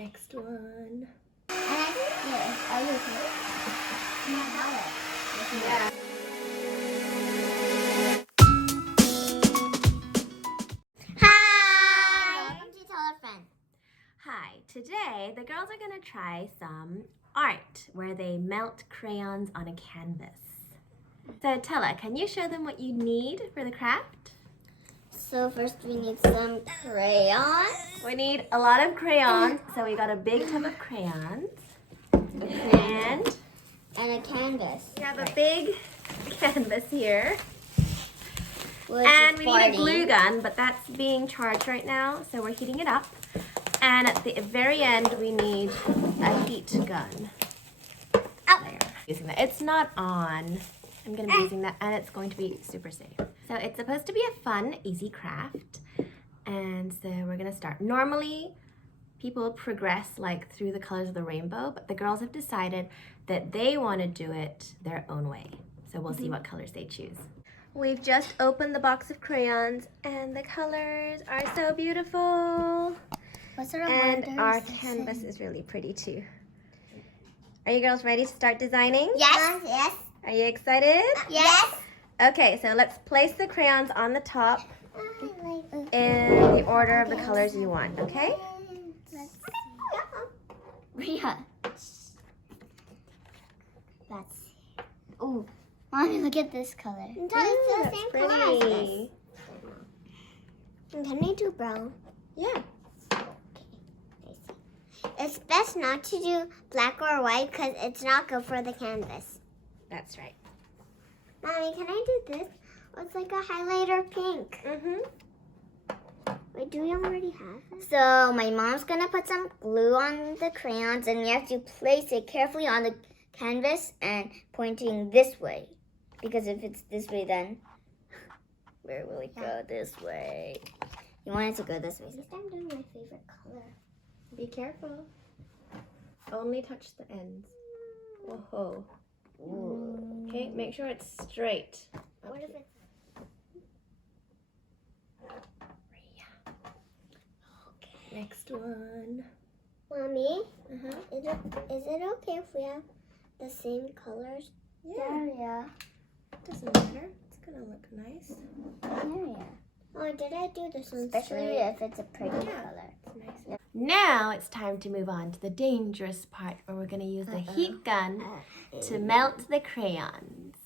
Next one. Yeah. Hi! Welcome to Tell a Friend. Hi, today the girls are going to try some art where they melt crayons on a canvas. So Tella, can you show them what you need for the craft? So first we need some crayons. We need a lot of crayons, so we got a big tub of crayons. And a canvas. we have a big canvas here. Which And is we need a 40. glue gun, but that's being charged right now, so we're heating it up. And at the very end, we need a heat gun. There. Using that. It's not on. I'm going to be using that, and it's going to be super safe. So it's supposed to be a fun, easy craft. And so we're going to start. Normally, people progress like through the colors of the rainbow, but the girls have decided that they want to do it their own way. So we'll see what colors they choose. We've just opened the box of crayons, and the colors are so beautiful. What sort of And markers our is this canvas in? is really pretty too. Are you girls ready to start designing? Yes. Yes. Are you excited? Yes. Okay, so let's place the crayons on the top in the order of the colors you want, okay? Rhea. Let's see. Oh, Mommy, look at this color. Ooh, that's pretty. Can I do brown? Yeah. It's best not to do black or white because it's not good for the canvas. That's right. Mommy, can I do this? Oh, it's like a highlighter pink. Wait, do we already have it? So my mom's gonna put some glue on the crayons and you have to place it carefully on the canvas and pointing this way. Because if it's this way, then where will it go? This way. You want it to go this way. At least I'm doing my favorite color. Be careful. Only touch the ends. Whoa. Ooh. Okay, make sure it's straight. What if it's... Next one. Mommy, Uh-huh. is it okay if we have the same colors? Yeah. Doesn't matter. It's gonna look nice. Oh, did I do this one? Especially if it's a pretty Yeah. color. It's nice. Now it's time to move on to the dangerous part where we're going to use the heat gun to melt the crayons.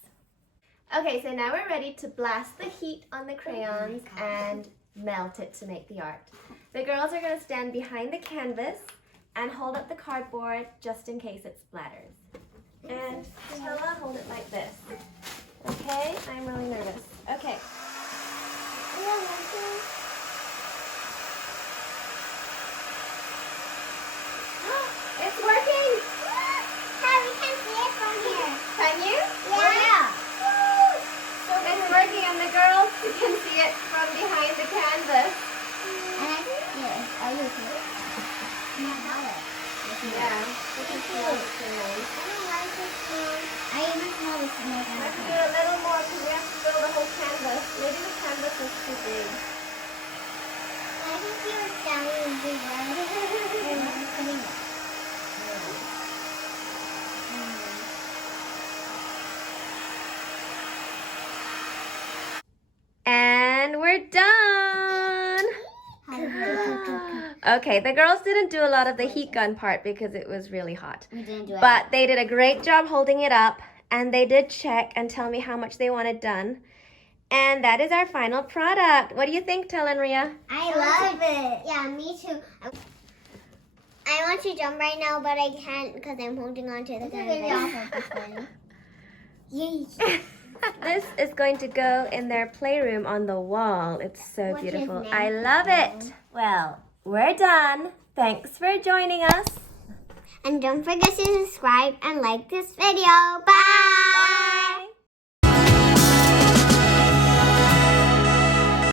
Okay, so now we're ready to blast the heat on the crayons and melt it to make the art. The girls are going to stand behind the canvas and hold up the cardboard just in case it splatters. And Stella, hold it like this. Okay, I'm really nervous. Okay. It's working! Harry can see it from here. Can you? Yeah. It's working and the girls can see it from behind the canvas. And I think I use it. Yeah. You can see all the crayons. I don't like this one. I even smell the smoke. I have to do a little more because we have to fill the whole canvas. Maybe the canvas is too big. I think you're standing in the red. And we're done! Okay, the girls didn't do a lot of the heat gun part because it was really hot. We didn't do it. But they did a great job holding it up, and they did check and tell me how much they wanted done. And that is our final product. What do you think, Tell and Rhea? I love it. Yeah, me too. I want to jump right now, but I can't because I'm holding on to the canvas. Yay. This is going to go in their playroom on the wall. It's so What's his beautiful. name? I love it. Well, we're done. Thanks for joining us. And don't forget to subscribe and like this video. Bye.